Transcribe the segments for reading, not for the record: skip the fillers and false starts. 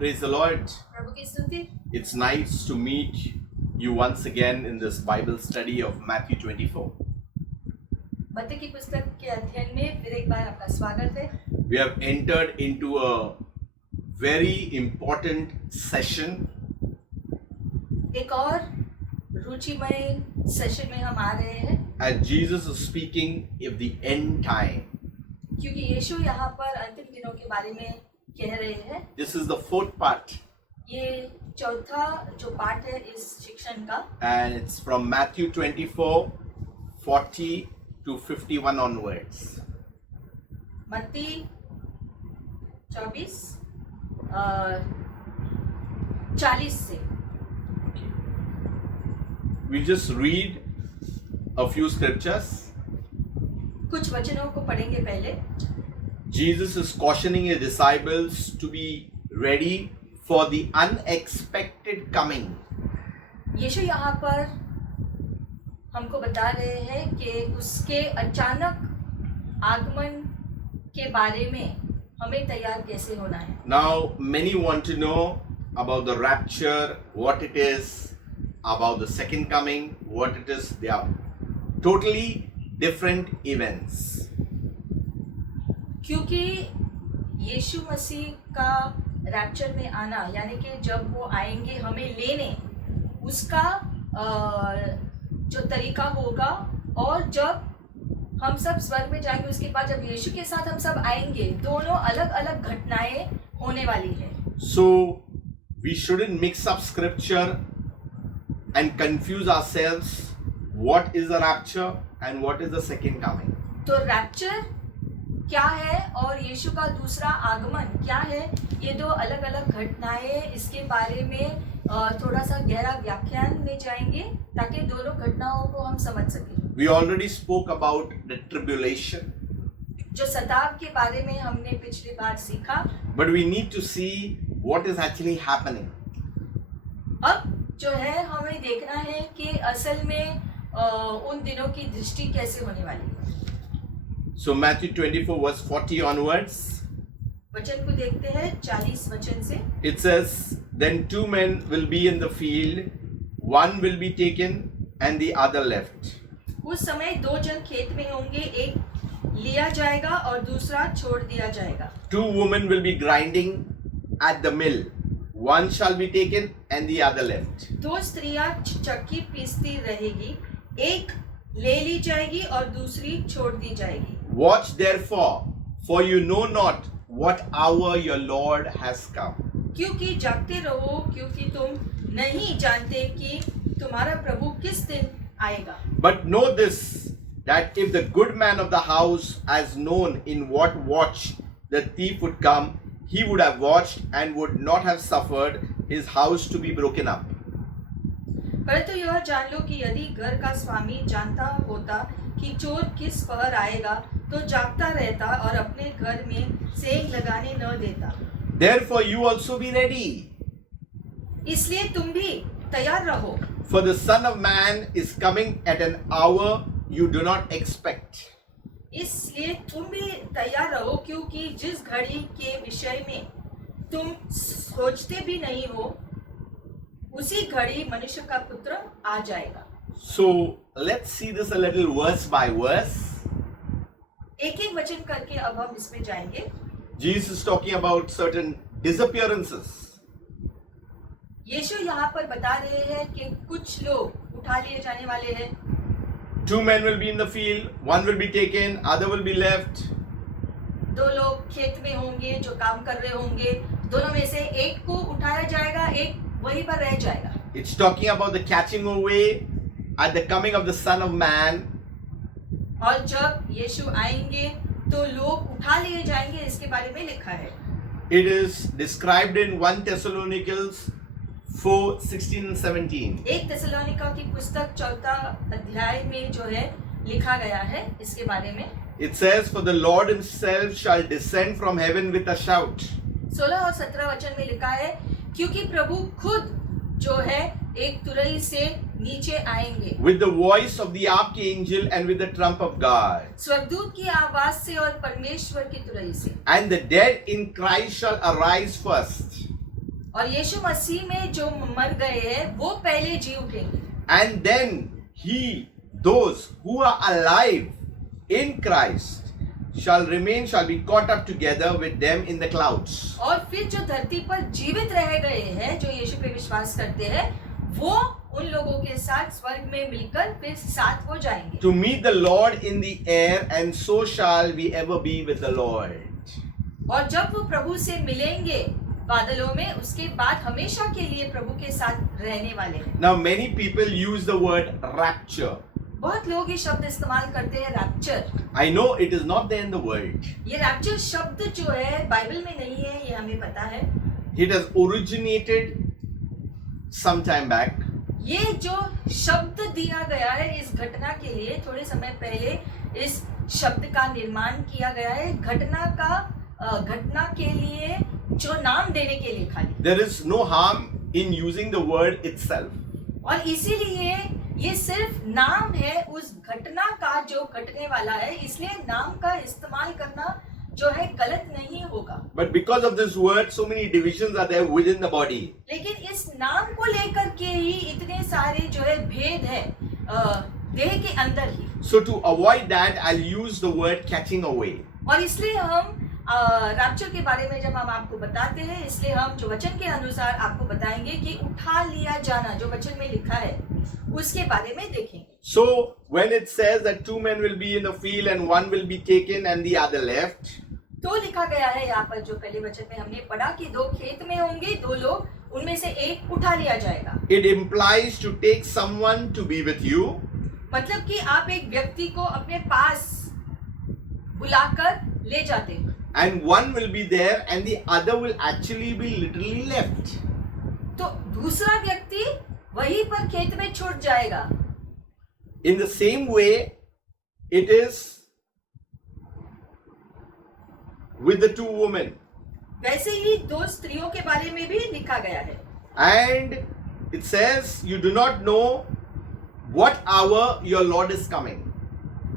Praise the Lord. प्रभु की स्तुति। It's nice to meet you once again in this Bible study of Matthew 24. मत्ती की पुस्तक के अध्ययन में फिर एक बार आपका स्वागत है। We have entered into a very important session. एक और रुचिमय सेशन में हम आ रहे हैं As Jesus is speaking of the end time. क्योंकि यीशु यहाँ पर अंतिम दिनों के बारे में कह रहे हैं। This is the fourth part. ये चौथा जो पार्ट है इस शिक्षण का, And it's from Matthew 24, 40 to 51 onwards. मत्ती 24 40 से। We just read a few scriptures. कुछ वचनों को पढ़ेंगे पहले। Jesus is cautioning his disciples to be ready for the unexpected coming. यीशु यहाँ पर हमको बता रहे हैं कि उसके अचानक आगमन के बारे में हमें तैयार कैसे होना है। Now, many want to know about the rapture, what it is, about the second coming, what it is. They are totally different events. क्योंकि यीशु मसीह का रैप्चर में आना यानी कि जब वो आएंगे हमें लेने, उसका जो तरीका होगा, और जब हम सब स्वर्ग में जाएंगे उसके बाद जब यीशु के साथ हम सब आएंगे, दोनों अलग अलग घटनाएं होने वाली है। So, we shouldn't mix up scripture and confuse ourselves what is the rapture and what is the second coming. तो रैप्चर क्या है और यीशु का दूसरा आगमन क्या है, ये दो अलग अलग घटनाएं, इसके बारे में थोड़ा सा गहरा व्याख्यान में जाएंगे ताकि दोनों घटनाओं को हम समझ सकें। We already spoke about the tribulation, जो सताव के बारे में हमने पिछली बार सीखा, but we need to see what is actually happening. अब जो है हमें देखना है कि असल में उन दिनों की दृष्टि कैसे होने वाली है। So Matthew 24 verse 40 onwards, वचन को देखते हैं 40 वचन से। it says, then two men will be in the field, one will be taken and the other left. उस समय दो जन खेत में होंगे, एक लिया जाएगा और दूसरा छोड़ दिया जाएगा। Two women will be grinding at the mill, one shall be taken and the other left. दो स्त्रियां चक्की पीसती रहेगी, एक ले ली जाएगी और दूसरी छोड़ दी जाएगी। Watch therefore, for you know not what hour your Lord has come. क्योंकि जागते रहो, क्योंकि तुम नहीं जानते कि तुम्हारा प्रभु किस दिन आएगा। But know this, that if the good man of the house has known in what watch the thief would come, he would have watched and would not have suffered his house to be broken up. परंतु यह जान लो कि यदि घर का स्वामी जानता होता कि चोर किस पहर आएगा, तो जागता रहता और अपने घर में सेंध लगाने न देता। Therefore you also be ready, इसलिए तुम भी तैयार रहो, for the Son of Man is coming at an hour you do not expect. इसलिए तुम भी तैयार रहो, क्योंकि जिस घड़ी के विषय में तुम सोचते भी नहीं हो, उसी घड़ी मनुष्य का पुत्र आ जाएगा। So let's see this a little verse by verse. एक एक वचन करके अब हम इसमें जाएंगे। Jesus is talking about certain disappearances. यीशु यहाँ पर बता रहे हैं कि कुछ लोग उठा लिए जाने वाले हैं। Two men will be in the field, one will be taken, other will be left. दो लोग खेत में होंगे जो काम कर रहे होंगे, दोनों में से एक को उठाया जाएगा, एक वहीं पर रह जाएगा। It's talking about the catching away at the coming of the Son of Man. और जब यीशु आएंगे तो लोग उठा लिए जाएंगे, इसके बारे में लिखा है। It is described in 1 Thessalonians 4, 16 and 17. एक थिस्सलुनीका की पुस्तक 4 अध्याय में जो है लिखा गया है इसके बारे में। It says, for the Lord himself shall descend from heaven with a shout. 16 और 17 वचन में लिखा है, क्योंकि प्रभु खुद जो है एक तुरही से नीचे आएंगे, with the voice of the archangel and with the trump of God. स्वर्गदूत की आवाज से और परमेश्वर की तुरही से। And the dead in Christ shall arise first. और यीशु मसीह में जो मर गए हैं वो पहले जी उठेंगे। And then those who are alive in Christ shall be caught up together with them in the clouds. और फिर जो धरती पर जीवित रह गए हैं, जो यीशु पे विश्वास करते हैं, वो उन लोगों के साथ स्वर्ग में मिलकर फिर साथ हो जाएंगे। To meet the Lord in the air, and so shall we ever be with the Lord. और जब वो प्रभु से मिलेंगे बादलों में, उसके बाद हमेशा के लिए प्रभु के साथ रहने वाले हैं। Now many people use the word rapture. बहुत लोग ये शब्द इस्तेमाल करते हैं rapture. I know it is not there in the world. ये रैप्चर शब्द जो है बाइबल में नहीं है, ये हमें पता है। It has originated some time back. ये जो शब्द दिया गया है इस घटना के लिए, थोड़े समय पहले इस शब्द का निर्माण किया गया है। घटना के लिए जो नाम देने के लिए खाली। There is no harm in using the word itself. और इसीलिए ये सिर्फ नाम है उस घटना का जो घटने वाला है, इसलिए नाम का इस्तेमाल करना जो है गलत नहीं होगा। But because of this word, so many divisions are there within the body. लेकिन इस नाम को लेकर के ही इतने सारे जो है भेद है देह के अंदर ही। So to avoid that, I'll use the word catching away. और इसलिए हम रैप्चर के बारे में जब हम आपको बताते हैं, इसलिए हम जो वचन के अनुसार आपको बताएंगे कि उठा लिया जाना जो वचन में लिखा है उसके बारे में देखेंगे। So when it says that two men will be in the field and one will be taken and the other left, तो लिखा गया है यहाँ पर जो पहले वचन में हमने पढ़ा कि दो खेत में होंगे, दो लोग, उनमें से एक उठा लिया जाएगा। it implies to take someone to be with you. मतलब कि आप एक व्यक्ति को अपने पास बुलाकर ले जाते हो। And one will be there and the other will actually be literally left. तो दूसरा व्यक्ति वहीं पर खेत में छूट जाएगा। In the same way, it is with the two women. वैसे ही दो स्त्रियों के बारे में भी लिखा गया है। And it says, you do not know what hour your Lord is coming.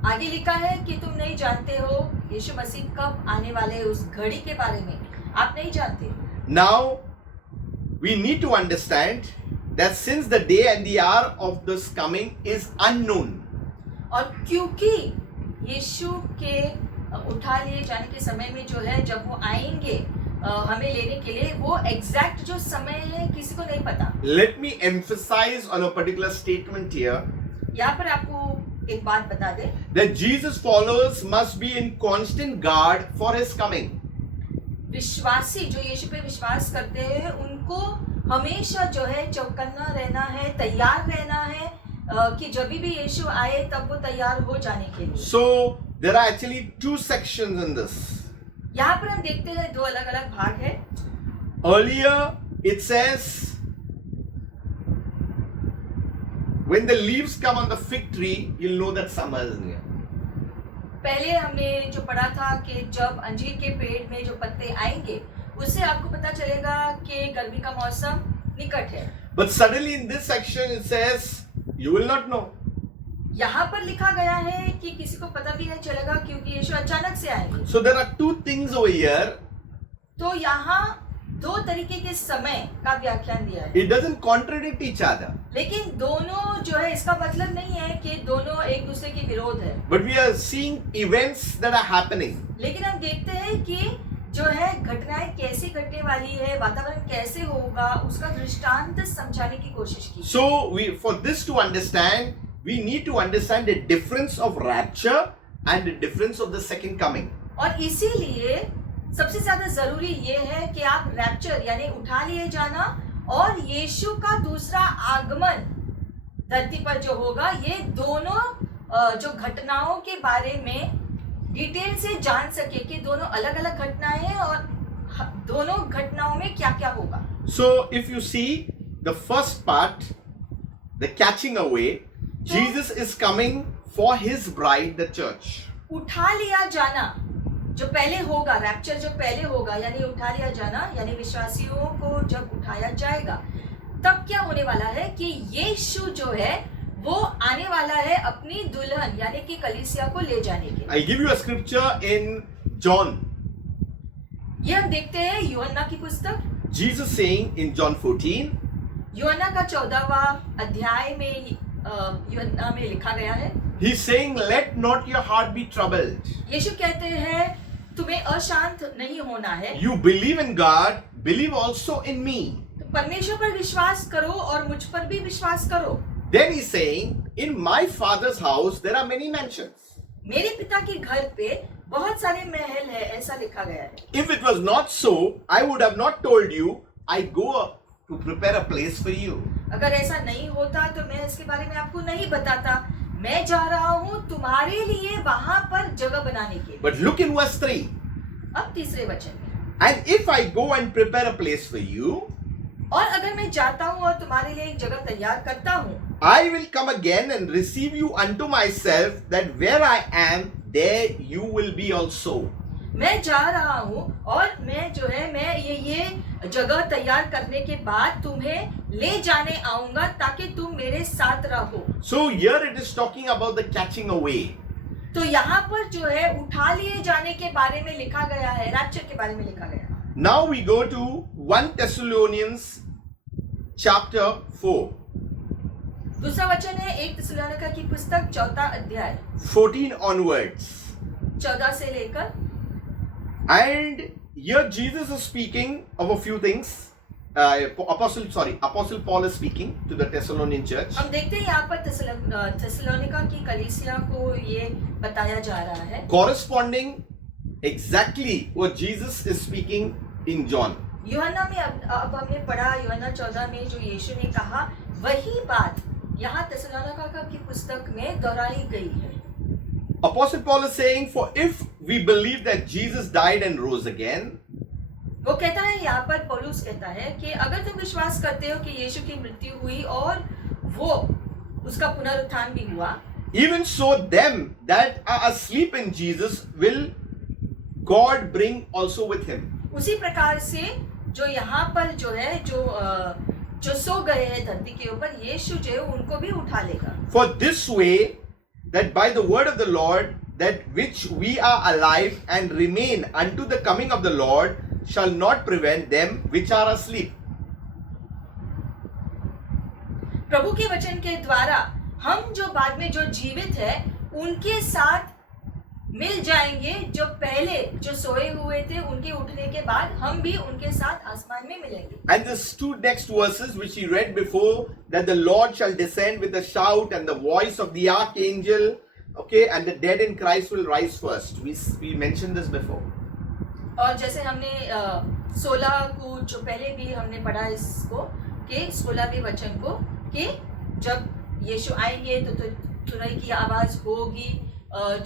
आगे लिखा है कि तुम नहीं जानते हो यीशु मसीह कब आने वाले हैं, उस घड़ी के बारे में आप नहीं जानते। Now, we need to understand that since the day and the hour of this coming is unknown. और क्योंकि यीशु के उठा लिए जाने के समय में जो है जब वो आएंगे हमें लेने के लिए, वो एग्जैक्ट जो समय है किसी को नहीं पता। Let me emphasize on a particular statement here. यहाँ पर आपको एक बात बता दे that Jesus followers must be in constant guard for his coming. विश्वासी जो यीशु पे विश्वास करते हैं उनको हमेशा जो है चौकन्ना रहना है, तैयार रहना है कि जब भी यीशु आए तब वो तैयार हो जाने के लिए। So there are actually two sections in this. यहाँ पर हम देखते हैं दो अलग अलग भाग है। Earlier it says, when the leaves come on the fig tree, you'll know that summer is near. पहले हमने जो पढ़ा था कि जब अंजीर के पेड़ में जो पत्ते आएंगे उससे आपको पता चलेगा कि गर्मी का मौसम निकट है। But suddenly in this section it says, you will not know. यहाँ पर लिखा गया है कि किसी को पता भी नहीं चलेगा क्योंकि यीशु अचानक से आएंगे। So there are two things over here. तो यहाँ दो तरीके के समय का व्याख्यान दिया है। It doesn't contradict each other. लेकिन दोनों जो है इसका मतलब नहीं है कि दोनों एक दूसरे के विरोध है। But we are seeing events that are happening. लेकिन हम देखते हैं कि जो है घटनाएं कैसे घटने वाली है, वातावरण कैसे होगा, उसका दृष्टांत समझाने की कोशिश की। So for this to understand, we need to understand the difference of rapture and the difference of the second coming. और इसीलिए सबसे ज्यादा जरूरी ये है कि आप रैप्चर यानी उठा लिए जाना और यीशु का दूसरा आगमन धरती पर जो होगा, ये दोनों जो घटनाओं के बारे में डिटेल से जान सके कि दोनों अलग अलग घटनाएं हैं और दोनों घटनाओं में क्या क्या होगा। So if you see the first part, the catching away, Jesus is coming for his bride, the church. उठा लिया जाना जो पहले होगा, रैप्चर जो पहले होगा यानी उठा लिया जाना यानी विश्वासियों को जब उठाया जाएगा तब क्या होने वाला है कि यीशु जो है वो आने वाला है अपनी दुल्हन यानी कि कलीसिया को ले जाने के। I give you a scripture in John. ये हम देखते हैं यूहन्ना की पुस्तक। Jesus saying in John 14, यूहन्ना का 14वां अध्याय में यूहन्ना में लिखा गया है, he's saying, let not your heart be troubled. यीशु कहते हैं तुम्हें अशांत नहीं होना है, You believe in God, believe also in me. तो परमेश्वर पर विश्वास करो और मुझ पर भी विश्वास करो। Then he's saying, in my father's house there are many mansions. मेरे पिता के घर पे बहुत सारे महल है, ऐसा लिखा गया है। If it was not so, I would have not told you, I go to prepare a place for you. अगर ऐसा नहीं होता तो मैं इसके बारे में आपको नहीं बताता। मैं जा रहा हूँ तुम्हारे लिए वहां पर जगह बनाने के लिए। But look in verse 3. अब तीसरे वचन में, And if I go and prepare a place for you, और अगर मैं जाता हूँ और तुम्हारे लिए एक जगह तैयार करता हूँ, I will come again and receive you unto myself, that where I am, there you will be also. मैं जा रहा हूँ और मैं ये जगह तैयार करने के बाद तुम्हें ले जाने आऊंगा ताकि तुम मेरे साथ रहो। So here it is talking about the catching away. तो यहाँ पर उठा लिए जाने के बारे में लिखा गया है, रैप्चर के बारे में लिखा गया है। Now we go to 1 Thessalonians chapter 4, दूसरा वचन है 1 थिस्सलुनीका की पुस्तक 4 अध्याय 14 onwards. 14 से लेकर, And here Jesus is speaking of a few things. Apostle Paul is speaking to the Thessalonian church. हम देखते हैं यहाँ पर थिस्सलुनीका की कलीसिया को ये बताया जा रहा है, Corresponding exactly what Jesus is speaking in John. यूहन्ना में अब हमने पढ़ा यूहन्ना 14 में जो यीशु ने कहा, वही बात यहाँ थिस्सलुनीका की पुस्तक में दोहराई गई है। Apostle Paul is saying, for if we believe that Jesus died and rose again, वो कहता है, यहाँ पर पौलुस कहता है कि अगर तुम विश्वास करते हो कि यीशु की मृत्यु हुई और वो उसका पुनरुत्थान भी हुआ, even so them that are asleep in Jesus will God bring also with him. उसी प्रकार से जो यहाँ पर जो सो गए हैं धरती के ऊपर, यीशु उनको भी उठा लेगा। For this way, that by the word of the Lord, that which we are alive and remain unto the coming of the Lord, shall not prevent them which are asleep. प्रभु के वचन के द्वारा हम जो बाद में जो जीवित है उनके साथ मिल जाएंगे, जो पहले जो सोए हुए थे उनके उठने के बाद हम भी उनके साथ आसमान में मिलेंगे। And these two next verses which he read before, that the Lord shall descend with a shout and the voice of the archangel, okay, and the dead in Christ will rise first. We mentioned this before. और जैसे हमने 16 को जो पहले भी हमने पढ़ा इसको कि 16वें वचन को कि जब यीशु आएंगे तो तुरही की आवाज होगी,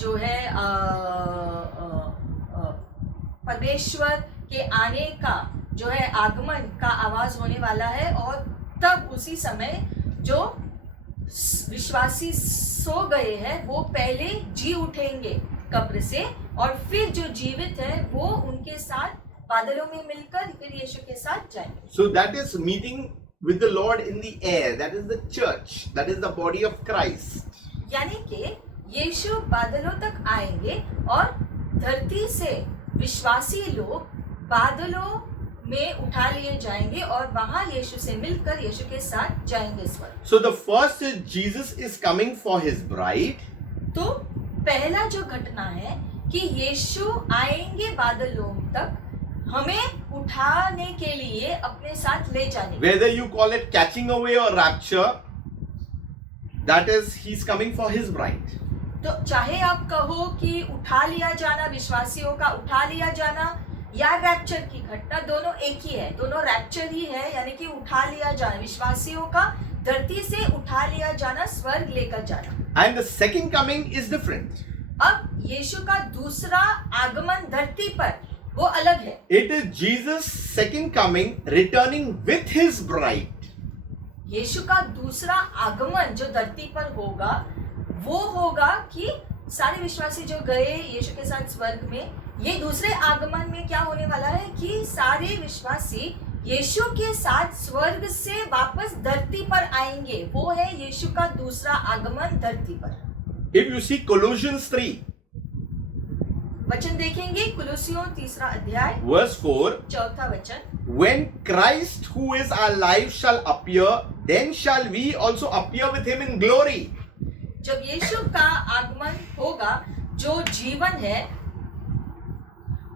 जो है परमेश्वर के आने का जो है आगमन का आवाज होने वाला है, और तब उसी समय जो विश्वासी सो गए हैं वो पहले जी उठेंगे कब्र से, और फिर जो जीवित है वो उनके साथ बादलों में मिलकर फिर यीशु के साथ जाएंगे। So that is meeting with the Lord in the air. That is the church. That is the body of Christ. यानी कि यीशु बादलों तक आएंगे और धरती से विश्वासी लोग बादलों में उठा लिए जाएंगे और वहां यीशु से मिलकर यीशु के साथ जाएंगे स्वर्ग। So the first is Jesus is coming for his bride. तो पहला जो घटना है कि यीशु आएंगे बादलों तक हमें उठाने के लिए अपने साथ ले जाने। Whether you call it catching away or rapture, that is he's coming for his bride. तो चाहे आप कहो कि उठा लिया जाना, विश्वासियों का उठा लिया जाना या रैप्चर की घटना, दोनों एक ही है, दोनों रैप्चर ही है, यानी कि उठा लिया जाना, विश्वासियों का धरती से उठा लिया जाना, स्वर्ग लेकर जाना। And the second coming is different. अब यीशु का दूसरा आगमन धरती पर वो अलग है। It is Jesus' second coming returning with his bride. यीशु का दूसरा आगमन जो धरती पर होगा वो होगा कि सारे विश्वासी जो गए यीशु के साथ स्वर्ग में, ये दूसरे आगमन में क्या होने वाला है कि सारे विश्वासी यीशु के साथ स्वर्ग से वापस धरती पर आएंगे। वो है यीशु का दूसरा आगमन धरती पर। If you see Colossians 3, वचन देखेंगे कुलुसियों 3 अध्याय verse 4. 4 वचन। When Christ, who is our life, shall appear, then shall we also appear with him in glory. जब यीशु का आगमन होगा, जो जीवन है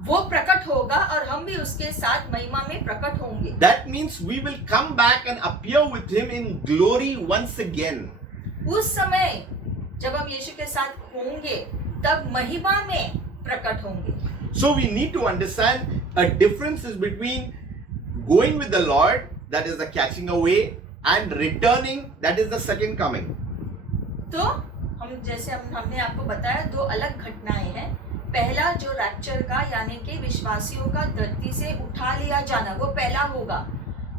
वो प्रकट होगा और हम भी उसके साथ महिमा में प्रकट होंगे। That means we will come back and appear with him in glory once again. उस समय जब हम यीशु के साथ होंगे तब महिमा में प्रकट होंगे। So we need to understand a difference is between going with the Lord, that is the catching away, and returning, that is the second coming. तो हम जैसे हमने आपको बताया, दो अलग घटनाएं हैं। पहला जो रैप्चर का यानी कि विश्वासियों का धरती से उठा लिया जाना, वो पहला होगा।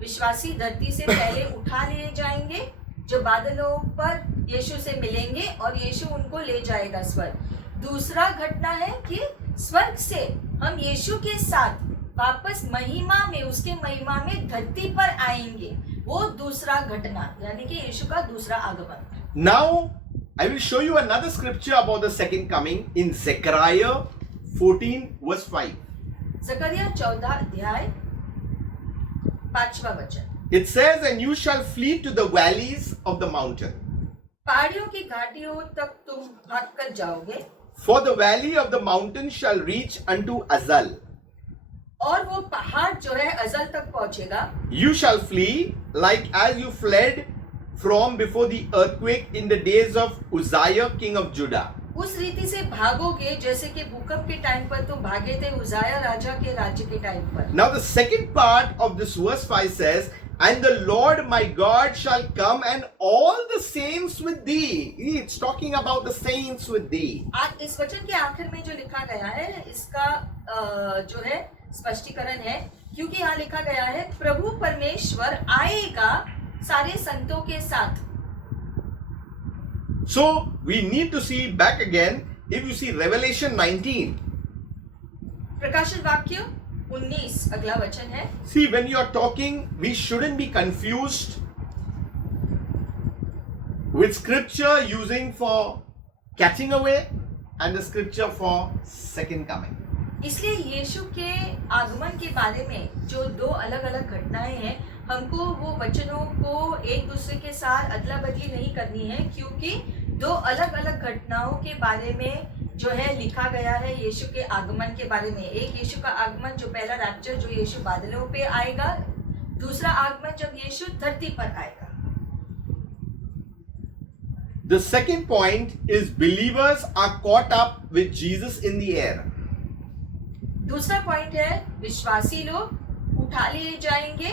विश्वासी धरती से पहले उठा लिए जाएंगे, जो बादलों पर यीशु से मिलेंगे और यीशु उनको ले जाएगा स्वर्ग। दूसरा घटना है कि स्वर्ग से हम यीशु के साथ वापस महिमा में, उसके महिमा में धरती पर आएंगे। वो दूसरा घटना यानी कि यीशु का दूसरा आगमन। Now I will show you another scripture about the second coming in Zechariah 14 verse 5. जकरिया 14 अध्याय 5वां वचन। It says, and you shall flee to the valleys of the mountain. पहाड़ियों की घाटियों तक तुम भागकर जाओगे, For the valley of the mountain shall reach unto Azal. और वो पहाड़ जो है अजल तक पहुंचेगा। You shall flee like as you fled from before the earthquake in the days of Uzziah king of Judah. उस रीति से भागोगे जैसे कि भूकंप के टाइम पर तुम भागे थे उजाया राजा के राज्य के टाइम पर। Now the second part of this verse 5 says, and the Lord my God shall come and all the saints with thee. It's talking about the saints with thee. आज इस वचन के आखिर में जो लिखा गया है, इसका जो है स्पष्टीकरण है, क्योंकि यहाँ लिखा गया है प्रभु परमेश्वर आएगा सारे संतों के साथ। So we need to see back again. If you see Revelation 19, प्रकाशन वाक्य 19 अगला वचन है। see when you are talking, we shouldn't be confused with scripture using for catching away and the scripture for second coming. इसलिए यीशु के आगमन के बारे में जो दो अलग अलग घटनाएं हैं, हमको वो वचनों को एक दूसरे के साथ अदला बदली नहीं करनी है, क्योंकि दो अलग अलग घटनाओं के बारे में जो है लिखा गया है यीशु के आगमन के बारे में। एक यीशु का आगमन जो पहला रैप्चर जो यीशु बादलों पे आएगा, दूसरा आगमन जब यीशु धरती पर आएगा। The second point is believers are caught up with Jesus in the air. दूसरा पॉइंट है विश्वासी लोग उठा लिए जाएंगे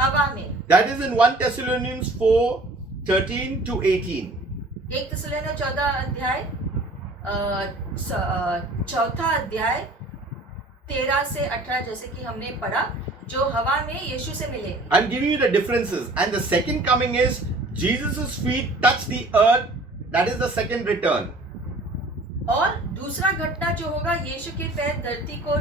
हवा में। That is in 1 Thessalonians 4:13 to 18. एक थिस्सलुनीकियों 14 अध्याय चौथा अध्याय 13 से 18 जैसे कि हमने पढ़ा, जो हवा में यीशु से मिले। I'm giving you the differences. And the second coming is Jesus' feet touch the earth. That is the second return. और दूसरा घटना जो होगा यीशु के पैर धरती को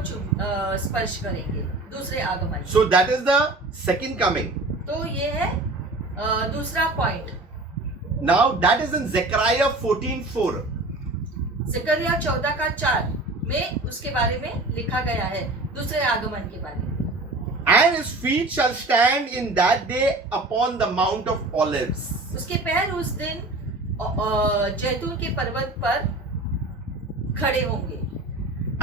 स्पर्श करेंगे, दूसरे आगमन। So that is the second coming. तो ये है दूसरा point. Now that is in Zechariah 14:4. जकरिया 14 का 4 में उसके बारे में लिखा गया है, दूसरे आगमन के बारे में। And his feet shall stand in that day upon the Mount of Olives. उसके पैर उस दिन जैतून के पर्वत पर खड़े होंगे।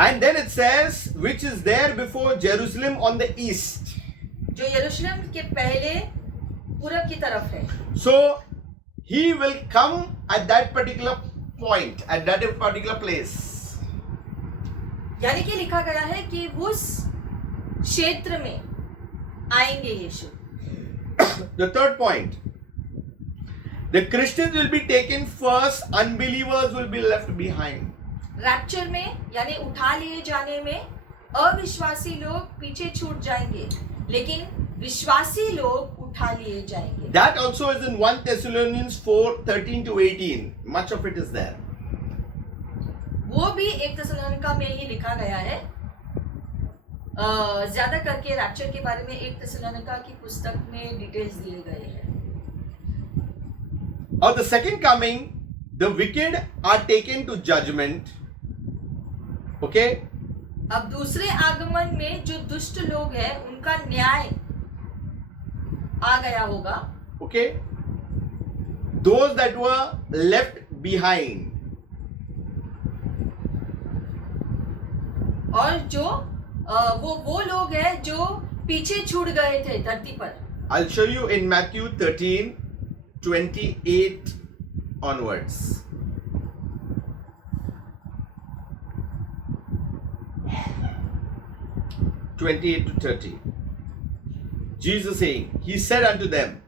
And then it says, which is there before Jerusalem on the east. जो यरूशलेम के पहले पूरब की तरफ है। So he will come at that particular point, at that particular place. यानी कि लिखा गया है कि उस क्षेत्र में आएंगे यीशु। The third point, the Christians will be taken first, unbelievers will be left behind. Rapture में यानी उठा लिए जाने में अविश्वासी लोग पीछे छूट जाएंगे, लेकिन विश्वासी लोग उठा लिए जाएंगे। That also is in 1 Thessalonians 4:13 to 18. Much of it is there. वो भी एक थिस्सलुनीकियों में ही लिखा गया है। ज्यादा करके रैप्चर के बारे में एक थिस्सलुनीकियों की पुस्तक में डिटेल्स दिए गए हैं। Of the second coming, the wicked are taken to judgment, Okay? अब दूसरे आगमन में जो दुष्ट लोग हैं उनका न्याय आ गया होगा, Okay? Those that were left behind. और जो वो लोग हैं जो पीछे छूट गए थे धरती पर. I'll show you in Matthew 13:28 onwards. (28 to 30). Jesus saying, He said unto them,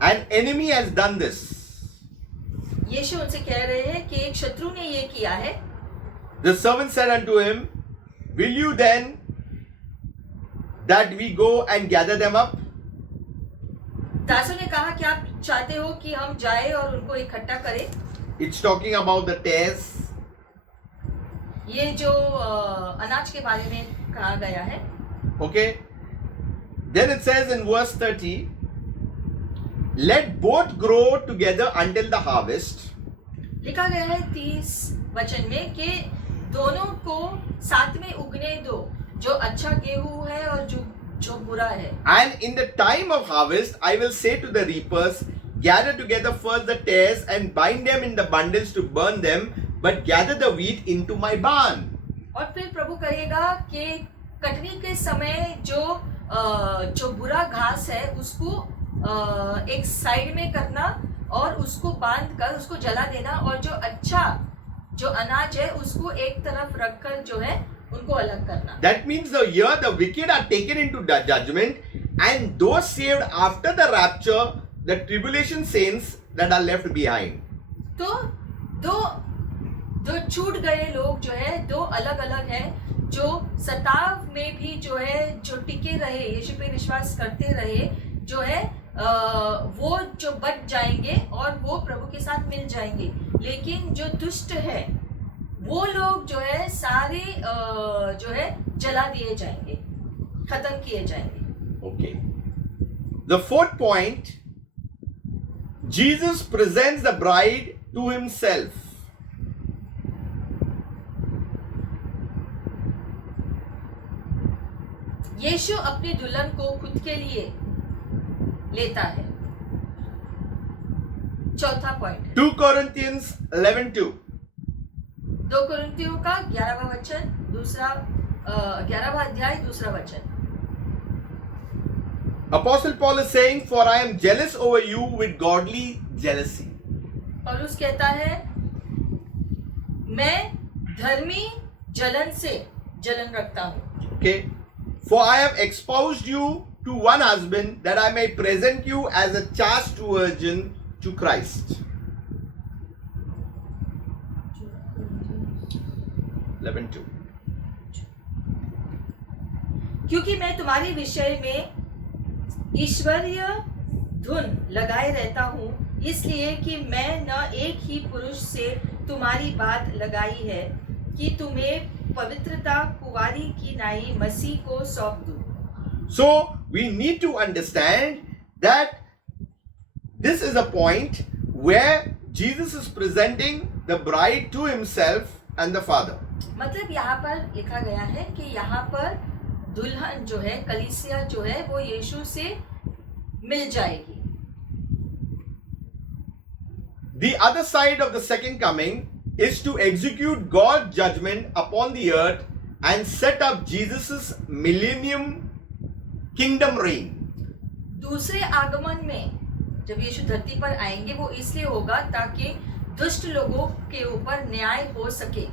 An enemy has done this. यीशु उनसे कह रहे हैं कि एक शत्रु ने ये किया है. The servant said unto him, Will you then that we go and gather them up? दासों ने कहा कि आप चाहते हो कि हम जाए और उनको इकट्ठा करें. It's talking about the tares. ये जो अनाज के बारे में कहा गया है. Okay. Then it says in verse 30, Let both grow together until the harvest. लिखा गया है 30 वचन में कि दोनों को साथ में उगने दो, जो अच्छा गेहूं है और जो बुरा है. And in the time of harvest, I will say to the reapers, Gather together first the tares and bind them in the bundles to burn them, but gather the wheat into my barn. और फिर प्रभु कहेगा कि कटनी के समय जो बुरा घास है उसको एक साइड में करना और उसको बांध कर उसको जला देना, और जो अच्छा जो अनाज है उसको एक तरफ रखकर जो है उनको अलग करना. That means the wicked are taken into judgment, and those saved after the rapture, the tribulation saints that are left behind. तो दो छूट गए लोग जो है दो अलग अलग हैं, जो सताव में भी जो है जो टिके रहे, यीशु पे विश्वास करते रहे, जो है वो जो बच जाएंगे और वो प्रभु के साथ मिल जाएंगे. लेकिन जो दुष्ट है वो लोग जो है सारे जो है जला दिए जाएंगे, खत्म किए जाएंगे. Okay. The fourth point, Jesus presents the bride to himself. यीशु अपनी दुल्हन को खुद के लिए लेता है. चौथा पॉइंट 2 Corinthians 11:2. 2 कुरिन्थियों का 11वां वचन, 11वां अध्याय 2रा वचन. Apostle Paul is saying, For I am jealous over you with godly jealousy. पौलुस कहता है मैं धर्मी जलन से जलन रखता हूँ. Okay. For I have espoused you to one husband, that I may present you as a chaste virgin to Christ. 11:2. क्योंकि मैं तुम्हारे विषय में ईश्वरीय धुन लगाए रहता हूँ, इसलिए कि मैं न एक ही पुरुष से तुम्हारी बात लगाई है कि तुम्हें पवित्रता कुंवारी की नाई मसीह को सौंप दूं. So we need to understand that this is a point where Jesus is presenting the bride to himself and the Father. मतलब यहाँ पर लिखा गया है कि यहाँ पर दुल्हन जो है, कलीसिया जो है, वो यीशु से मिल जाएगी. The other side of the second coming is to execute God's judgment upon the earth and set up Jesus' millennium kingdom reign. दूसरे आगमन में जब यीशु धरती पर आएंगे वो इसलिए होगा ताकि दुष्ट लोगों के ऊपर न्याय हो सके,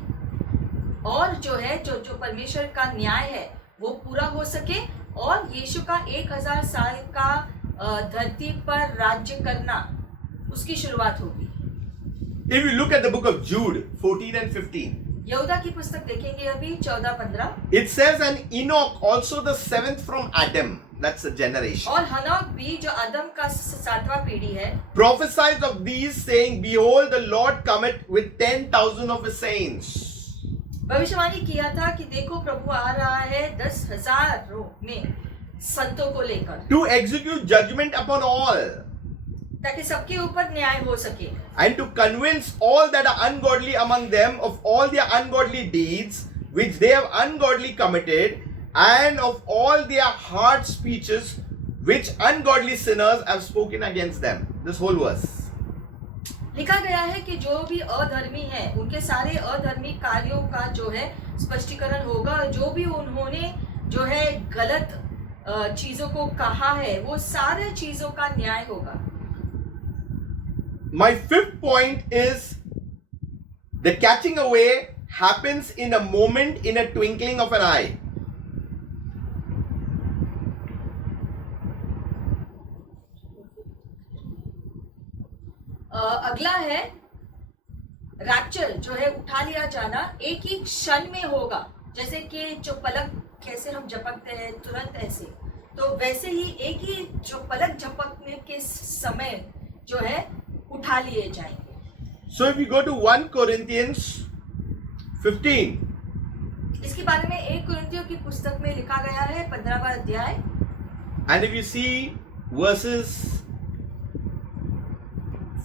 और जो है जो परमेश्वर का न्याय है वो पूरा हो सके, और यीशु का 1000 साल का धरती पर राज्य करना उसकी शुरुआत होगी. If you look at the book of Jude 14 and 15, यहूदा की पुस्तक देखेंगे अभी 14-15. it says, And Enoch also the seventh from Adam, that's a generation, और हनोक भी जो आदम का 7वां पीढ़ी है, prophesied of these, saying, Behold, the Lord cometh with 10,000 of his saints. भविष्यवाणी किया था कि देखो प्रभु आ रहा है 10,000 में संतों को लेकर, To execute judgment upon all. ताकि सबके ऊपर न्याय हो सके, and to convince all that are ungodly among them of all their ungodly deeds which they have ungodly committed, and of all their hard speeches which ungodly sinners have spoken against them. This whole verse. लिखा गया है कि जो भी अधर्मी है उनके सारे अधर्मी कार्यों का जो है स्पष्टीकरण होगा, जो भी उन्होंने जो है गलत चीजों को कहा है वो सारे चीजों का न्याय होगा। My fifth point is the catching away happens in a moment, in a twinkling of an eye. अगला है रैप्चर, जो है उठा लिया जाना एक ही क्षण में होगा, जैसे कि जो पलक कैसे हम झपकते हैं तुरंत ऐसे, तो वैसे ही एक ही जो पलक झपकने के समय जो है उठा लिए जाएंगे। So if we go to 1 Corinthians 15, इसके बारे में 1 कुरिन्थियों की पुस्तक में लिखा गया है 15वां अध्याय, and if you see verses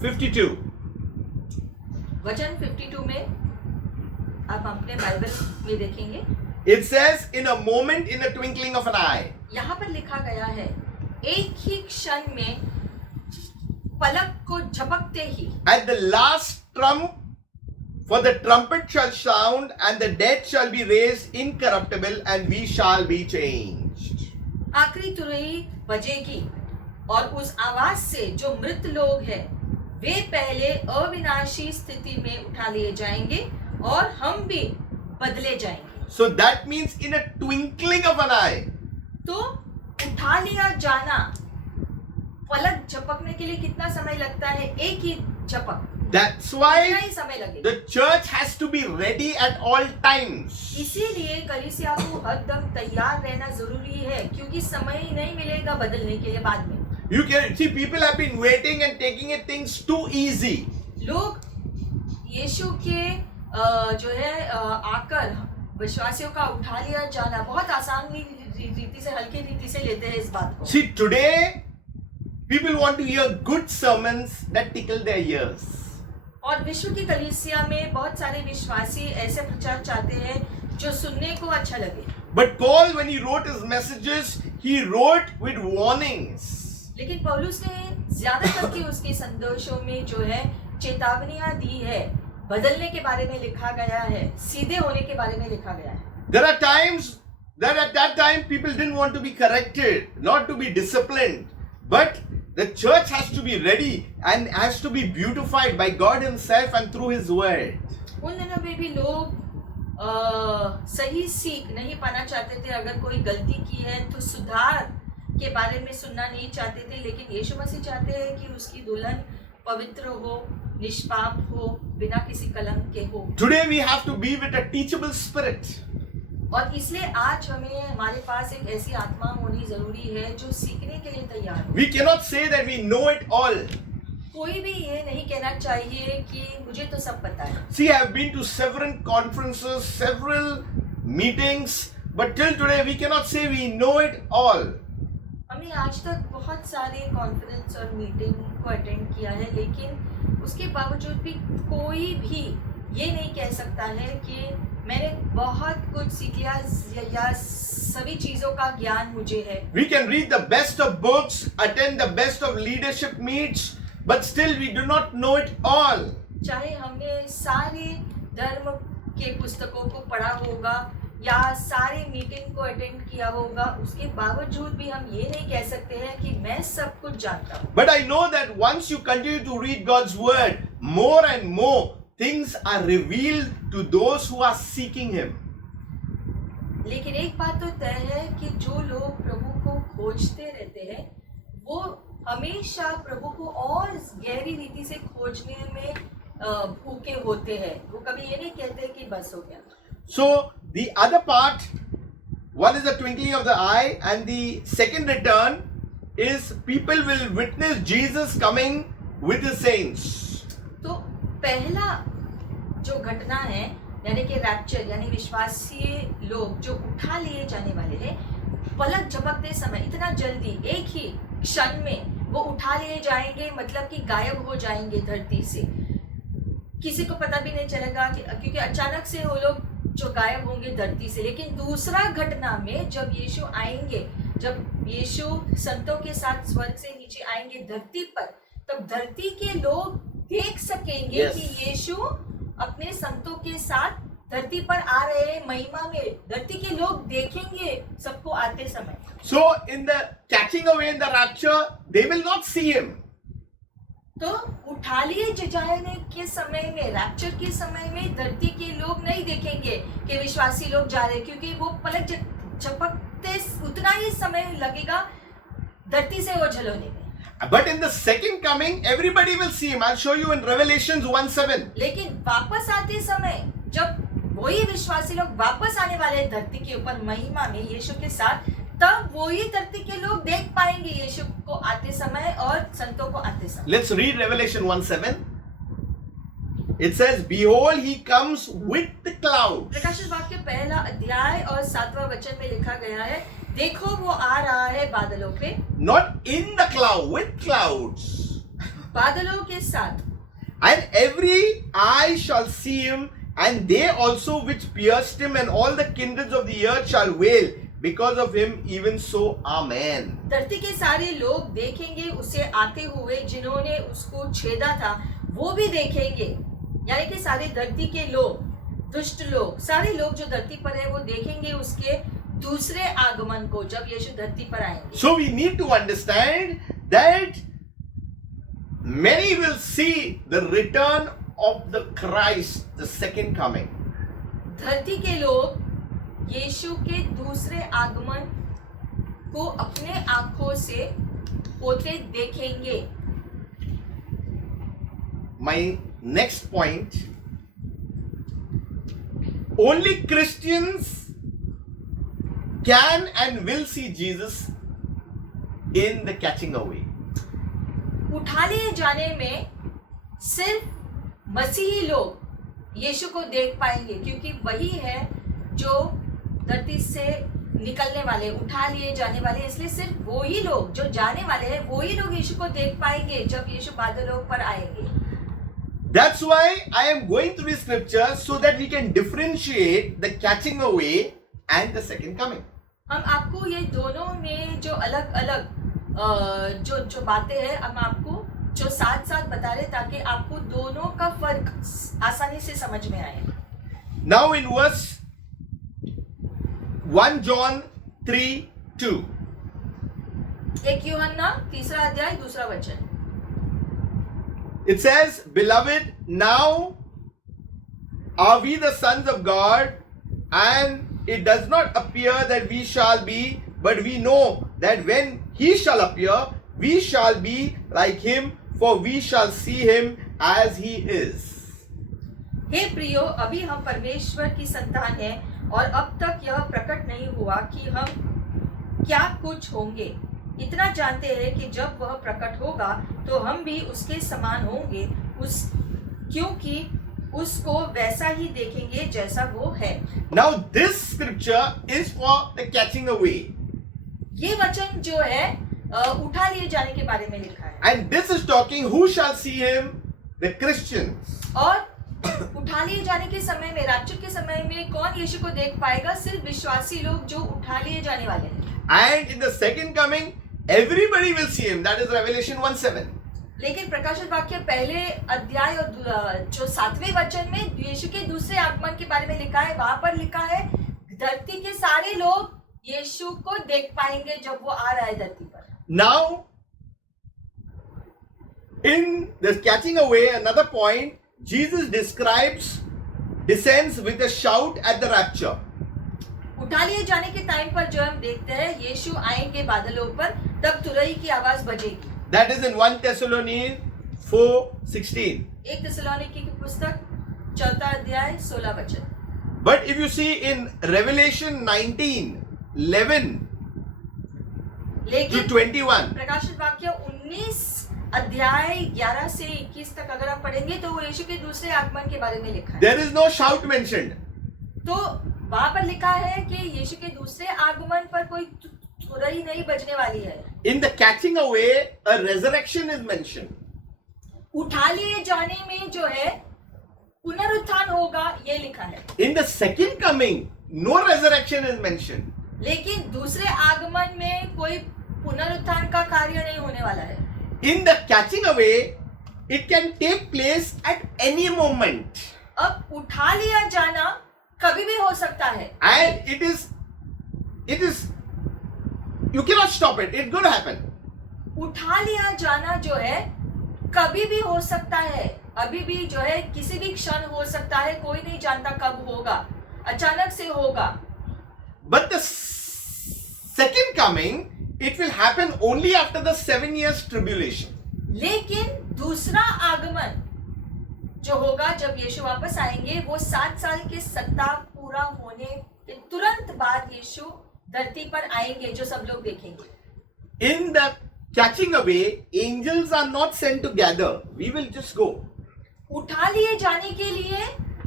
52, वचन 52 में आप अपने बाइबल में देखेंगे, it says in a moment, in a twinkling of an eye. यहाँ पर लिखा गया है एक ही क्षण में पलक को झपकते ही, At the last trump, for the trumpet shall sound, and the dead shall be raised incorruptible, and we shall be changed. आखिरी तुरही बजेगी और उस आवाज से जो मृत लोग हैं वे पहले अविनाशी स्थिति में उठा लिए जाएंगे और हम भी बदले जाएंगे। So that means in a twinkling of an eye. तो उठा लिया जाना, पलक झपकने के लिए कितना समय लगता है? एक ही झपक, That's इतना why ही समय लगेगा। the church has to be ready at all times. इसीलिए कलीसिया को हरदम तैयार रहना जरूरी है, क्योंकि समय ही नहीं मिलेगा बदलने के लिए बाद में। You can see people have been waiting and taking it things too easy. लोग यीशु के जो है आकर विश्वासियों का उठा लिया जाना बहुत आसान रीति से, हल्की रीति से लेते हैं इस बात को। See, today people want to hear good sermons that tickle their ears. और विश्व की कलीसिया में बहुत सारे विश्वासी ऐसे प्रचार चाहते हैं जो सुनने को अच्छा लगे। But Paul, when he wrote his messages, he wrote with warnings. लेकिन पौलुस ने ज्यादातर की उसके संदेशों में जो है चेतावनियां दी है, बदलने के बारे में लिखा गया है, सीधे होने के बारे में लिखा गया है। There are times that at that time people didn't want to be corrected, not to be disciplined, but the church has to be ready and has to be beautified by God Himself and through His Word. उन दिनों में भी लोग सही सीख नहीं पाना चाहते थे, अगर कोई गलती की है तो सुधार के बारे में सुनना नहीं चाहते थे, लेकिन यीशु मसीह चाहते हैं कि उसकी दुल्हन पवित्र हो, निष्पाप हो, बिना किसी कलंक के हो। Today we have to be with a teachable spirit. और इसलिए आज हमारे पास एक ऐसी आत्मा होनी जरूरी है जो सीखने के लिए तैयार हो। We cannot say that we know it all. कोई भी ये नहीं कहना चाहिए कि मुझे तो सब पता है। See, I have been to several conferences, several meetings, but till today we cannot say we know it all. हमने आज तक बहुत सारे कॉन्फ्रेंस और मीटिंग को अटेंड किया है, लेकिन उसके बावजूद भी कोई भी ये नहीं कह सकता है कि मैंने बहुत कुछ सीख लिया या सभी चीजों का ज्ञान मुझे है। We can read the best of books, attend the best of leadership meets, but still we do not know it all. चाहे हमने सारे धर्म के पुस्तकों को पढ़ा होगा या सारे मीटिंग को अटेंड किया होगा, उसके बावजूद भी हम ये नहीं कह सकते हैं कि मैं सब कुछ जानता हूँ। But I know that once you continue to read God's word, more and more things are revealed to those who are seeking Him. लेकिन एक बात तो तय है कि जो लोग प्रभु को खोजते रहते हैं वो हमेशा प्रभु को और गहरी रीति से खोजने में भूखे होते हैं। वो कभी ये नहीं कहते कि बस हो गया। So the other part, one is the twinkling of the eye, and the second return is people will witness Jesus coming with His saints. तो पहला जो घटना है यानी कि रैप्चर यानी विश्वासी लोग जो उठा लिए जाने वाले हैं, पलक झपकते समय इतना जल्दी एक ही क्षण में वो उठा लिए जाएंगे, मतलब कि गायब हो जाएंगे धरती से। किसी को पता भी नहीं चलेगा कि, क्योंकि अचानक से वो लोग जो गायब होंगे धरती से। लेकिन दूसरा घटना में जब यीशु आएंगे, जब यीशु संतों के साथ स्वर्ग से नीचे आएंगे धरती पर, तब धरती के लोग देख सकेंगे Yes. कि यीशु अपने संतों के साथ धरती पर आ रहे हैं महिमा में। धरती के लोग देखेंगे सबको आते समय। So in the catching away in the rapture, they will not see him. तो उठा लिए जाने के समय में, रैप्चर के समय में धरती के लोग नहीं देखेंगे कि विश्वासी लोग जा रहे हैं, क्योंकि वो पलक झपकते उतना ही समय लगेगा धरती से वो झलोने में। But in the second coming, everybody will see him. I'll show you in Revelations 1:7. लेकिन वापस आते समय जब वही विश्वासी लोग वापस आने वाले हैं धरती के ऊपर महिमा में यीशु के साथ, तब वही धरती के लोग देख पाएंगे यीशु को आते समय और संतों को आते समय। Let's read Revelation 1:7. It says, "Behold, he comes with the clouds." प्रकाशित वाक्य पहला अध्याय और 7वां वचन में लिखा गया है, देखो वो आ रहा है बादलों पे, Not in the cloud, with clouds. बादलों के साथ, And every eye shall see him, and they also which pierced him, and all the kindreds of the earth shall wail because of him, even so, Amen. धरती के सारे लोग देखेंगे उसे आते हुए, जिन्होंने उसको छेदा था वो भी देखेंगे। यानी कि सारे धरती के लोग, दुष्ट लोग, सारे लोग जो धरती पर है वो देखेंगे उसके दूसरे आगमन को, जब यीशु धरती पर आएंगे। So we need to understand that many will see the return of the Christ, the second coming. धरती के लोग यीशु के दूसरे आगमन को अपने आंखों से पोते देखेंगे। My next point, only Christians can and will see Jesus in the catching away. उठा लिए जाने में सिर्फ मसीही लोग यीशु को देख पाएंगे, क्योंकि वही है जो धरती से निकलने वाले, उठा लिए जाने वाले। इसलिए सिर्फ वो ही लोग जो जाने वाले हैं वो ही लोग यीशु को देख पाएंगे जब यीशु बादलों पर आएंगे। That's why I am going through the scriptures so that we can differentiate the catching away and the second coming. हम आपको ये दोनों में जो अलग अलग जो बातें हैं हम आपको जो साथ साथ बता रहे, ताकि आपको दोनों का फर्क आसानी से समझ में आए। Now in verse 1 John 3:2. 1 यूहन्ना 3 अध्याय 2 वचन, It says, "Beloved, now are we the sons of God, and it does not appear that we shall be, but we know that when he shall appear, we shall be like him, for we shall see him as he is." हे प्रियो, अभी हम परमेश्वर की संतान हैं और अब तक यह प्रकट नहीं हुआ कि हम क्या कुछ होंगे। इतना जानते हैं कि जब वह प्रकट होगा तो हम भी उसके समान होंगे, क्योंकि उसको वैसा ही देखेंगे जैसा वो है। Now this scripture is for the catching away, ये वचन जो है उठा लिए जाने के बारे में लिखा है, and this is talking who shall see him, the Christians. और उठा लिए जाने के समय में, रैप्चर के समय में कौन यीशु को देख पाएगा? सिर्फ विश्वासी लोग जो उठा लिए जाने वाले हैं। And in the second coming, everybody will see him. That is Revelation 1:7. लेकिन प्रकाशित वाक्य पहले अध्याय और जो 7वें वचन में यीशु के दूसरे आगमन के बारे में लिखा है, वहां पर लिखा है धरती के सारे लोग यीशु को देख पाएंगे जब वो आ रहा है धरती पर। Now, in the catching away, another point, Jesus descends with a shout at the rapture. उठा लिए जाने के टाइम पर जो हम देखते हैं यीशु आएंगे बादलों पर, तब तुरही की आवाज बजेगी। That is in 1 Thessalonians 4:16. 1 Thessalonians की पुस्तक 4 अध्याय 16 वचन। But if you see in Revelation 19:11 to लेकिन 21, प्रकाशित वाक्य 19 अध्याय 11 से 21 तक अगर आप पढ़ेंगे तो वो यीशु के दूसरे आगमन के बारे में लिखा है। there is no shout mentioned. तो वहां पर लिखा है कि यीशु के दूसरे आगमन पर कोई तुरही नहीं बजने वाली है। In the catching away, a resurrection is mentioned. उठा लिए जाने में जो है पुनरुत्थान होगा, ये लिखा है। In the second coming, no resurrection is mentioned. लेकिन दूसरे आगमन में कोई पुनरुत्थान का कार्य नहीं होने वाला है। In the catching away, it can take place at any moment. अब उठा लिया जाना कभी भी हो सकता है, And it is, you cannot stop it. It's going to happen. उठा लिया जाना जो है कभी भी हो सकता है, अभी भी जो है किसी भी क्षण हो सकता है, कोई नहीं जानता कब होगा, अचानक से होगा। But the second coming, it will happen only after the 7 years tribulation. लेकिन दूसरा आगमन जो होगा जब यीशु वापस आएंगे, वो 7 साल के सत्ता पूरा होने के तुरंत बाद यीशु धरती पर आएंगे, जो सब लोग देखेंगे। In the catching away, angels are not sent together. We will just go. उठा लिए जाने के लिए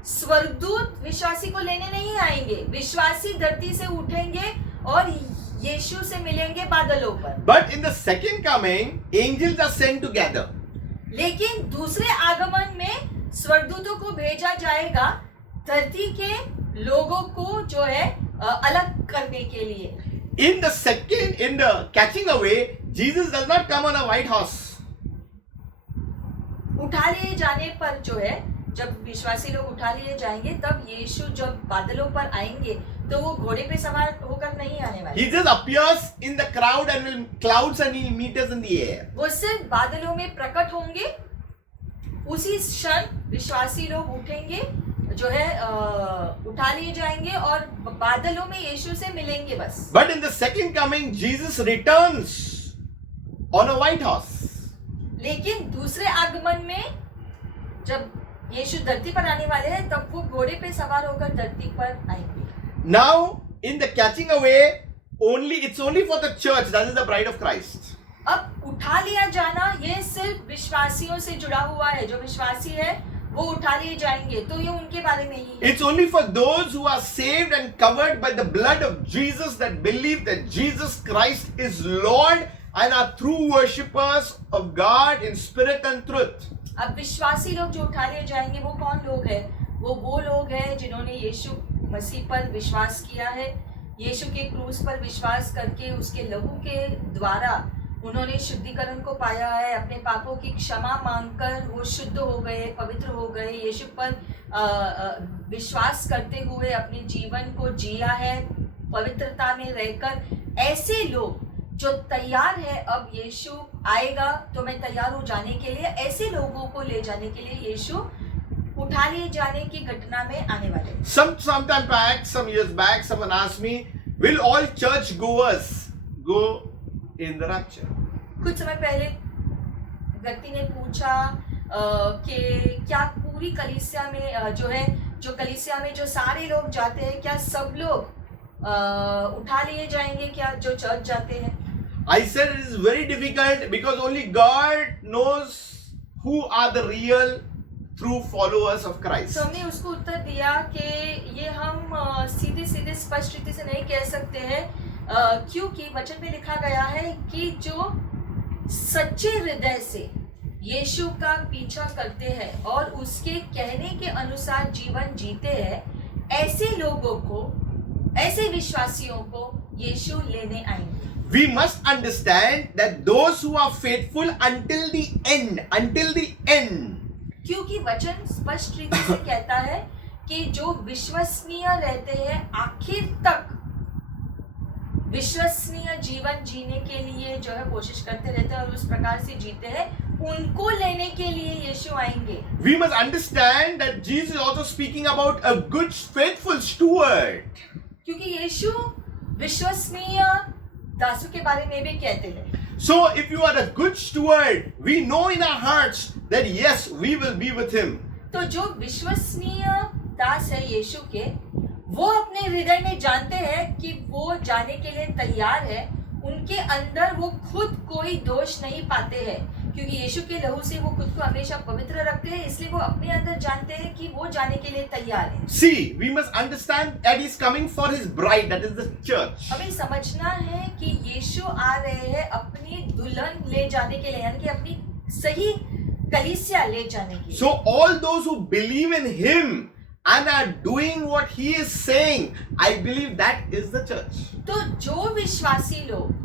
स्वर्गदूत विश्वासी को लेने नहीं आएंगे, विश्वासी धरती से उठेंगे और यीशु से मिलेंगे बादलों पर। But in the second coming, angels are sent together. लेकिन दूसरे आगमन में स्वर्गदूतों को भेजा जाएगा धरती के लोगों को जो है अलग करने के लिए। In the catching away, Jesus does not come on a white horse. उठा लिए जाने पर जो है, जब विश्वासी लोग उठा लिए जाएंगे, तब यीशु जब बादलों पर आएंगे तो वो घोड़े पे सवार होकर नहीं आने वाले। He just appears in the clouds and he'll meet us in the air. वो सिर्फ बादलों में प्रकट होंगे, उसी क्षण विश्वासी लोग उठेंगे, जो है उठा लिए जाएंगे और बादलों में यीशु से मिलेंगे बस। But in the second coming, Jesus returns on a white horse. लेकिन दूसरे आगमन में जब यीशु धरती पर आने वाले हैं, तब वो घोड़े पे सवार होकर धरती पर आएंगे। Now, in the catching away, it's only for the church, that is the bride of Christ. अब उठा लिया जाना ये सिर्फ विश्वासियों से जुड़ा हुआ है, जो विश्वासी है वो उठा लिए जाएंगे, तो ये उनके बारे में ही है। It's only for those who are saved and covered by the blood of Jesus, that believe that Jesus Christ is Lord and are true worshippers of God in spirit and truth. अब विश्वासी लोग जो उठा लिए जाएंगे वो कौन लोग हैं? वो लोग हैं जिन्होंने यीशु मसीह पर विश्वास किया है, यीशु के क्रूस पर विश्वास करके उसके लहू के द्वारा उन्होंने शुद्धिकरण को पाया है, अपने पापों की क्षमा मांगकर वो शुद्ध हो गए, पवित्र हो गए, यीशु पर विश्वास करते हुए अपने जीवन को जिया है पवित्रता में रहकर। ऐसे लोग जो तैयार है, अब यीशु आएगा तो मैं तैयार हूँ जाने के लिए, ऐसे लोगों को ले जाने के लिए यीशु उठा लिए जाने की घटना में आने वाले। Some years back, someone asked me, will all church goers go in the rapture? कुछ समय पहले व्यक्ति ने पूछा कि क्या पूरी कलीसिया में जो कलीसिया में जो सारे लोग जाते हैं, क्या सब लोग उठा लिए जाएंगे क्या, जो चर्च जाते हैं? I said it is very difficult because only God knows who are the real true followers of Christ. तो हमने उसको उत्तर दिया कि ये हम सीधे स्पष्ट रीति से नहीं कह सकते हैं, क्योंकि वचन में लिखा गया है कि जो सच्चे हृदय से यीशु का पीछा करते हैं और उसके कहने के अनुसार जीवन जीते हैं, ऐसे लोगों को, ऐसे विश्वासियों को यीशु लेने आएंगे। We must understand that those who are faithful until the end, क्योंकि वचन स्पष्ट रीति से कहता है कि जो विश्वसनीय रहते हैं, आखिर तक विश्वसनीय जीवन जीने के लिए जो है कोशिश करते रहते हैं और उस प्रकार से जीते हैं, उनको लेने के लिए यीशु आएंगे। We must understand that Jesus is also speaking about a good faithful steward. क्योंकि यीशु विश्वसनीय दासों के बारे में भी कहते हैं। So if you are a good steward, we know in our hearts that yes, we will be with him. तो जो विश्वसनीय दास है यीशु के, वो अपने हृदय में जानते हैं कि वो जाने के लिए तैयार है, उनके अंदर वो खुद कोई दोष नहीं पाते हैं, क्योंकि यीशु के लहू से वो खुद को हमेशा पवित्र रखते हैं, इसलिए वो अपने अंदर जानते हैं कि वो जाने के लिए तैयार है। See, we must understand that he's coming for his bride, that is the church. हमें समझना है कि यीशु आ रहे हैं अपनी दुल्हन ले जाने के लिए, यानी कि अपनी सही कलीसिया ले जाने के लिए। So all those who believe in him and are doing what he is saying, I believe that is the church. तो जो विश्वासी लोग